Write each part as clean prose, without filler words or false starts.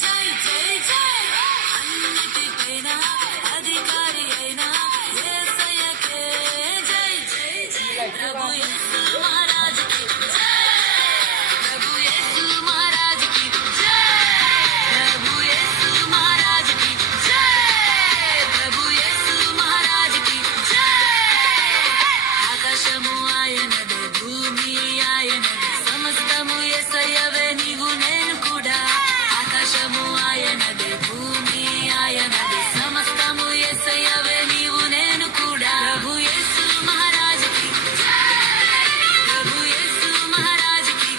జై జై జై అన్నిటిపైనా అధికారి అయినా యేసయ్యకే జై జై జై ప్రభు యేసు మహారాజుకి జై ప్రభు యేసు మహారాజుకి జై ప్రభు యేసు మహారాజుకి జై ప్రభు యేసు మహారాజుకి జై ఆకాశము ఆయనదే భూమి ఆయనదే సమస్తము యేసయ్యవే నీవు నేను కూడా ఆకాశము ఆయనదే భూమి ఆయనదే సమస్తము యేసయ్యవే నీవు నేను కూడా ప్రభు యేసు మహారాజుకి ప్రభు యేసు మహారాజుకి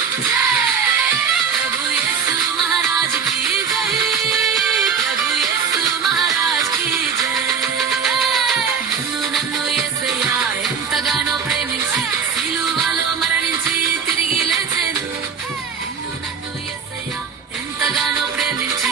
ప్రభు యేసు మహారాజుకి జై ప్రభు యేసు మహారాజుకి జై నన్ను యేసయ్య ఎంతగానో ప్రేమించి సిలువలో మరణించి తిరిగి లేచెను నన్ను యేసయ్య ఎంతగానో ప్రేమించి